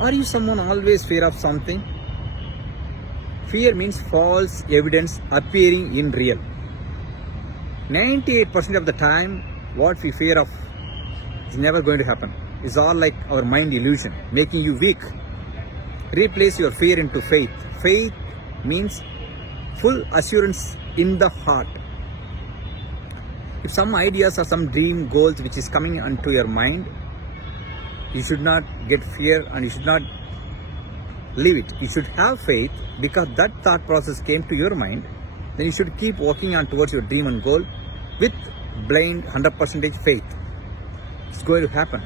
Are you someone always fear of something? Fear means false evidence appearing in real. 98% of the time, what we fear of is never going to happen. It's all like our mind illusion, making you weak. Replace your fear into faith. Faith means full assurance in the heart. If some ideas or some dream goals which is coming into your mind, you should not get fear and you should not leave it. You should have faith because that thought process came to your mind. Then you should keep walking on towards your dream and goal with blind 100% faith. It's going to happen.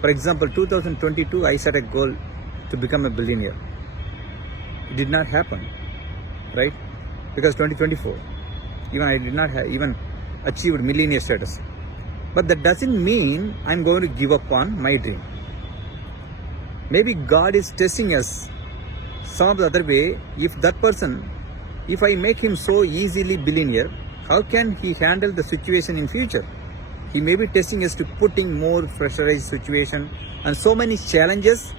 For example, 2022, I set a goal to become a billionaire. It did not happen, right? Because 2024, even I did not have even achieved millionaire status. But that doesn't mean I'm going to give up on my dream. Maybe God is testing us some other way. If that person, if I make him so easily billionaire, how can he handle the situation in future? He may be testing us to putting more pressurized situation and so many challenges.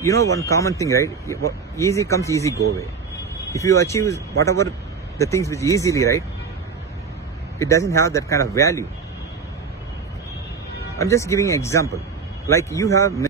You know one common thing, right? Easy comes, easy go away. If you achieve whatever the things which easily, right, it doesn't have that kind of value. I'm just giving an example. Like you have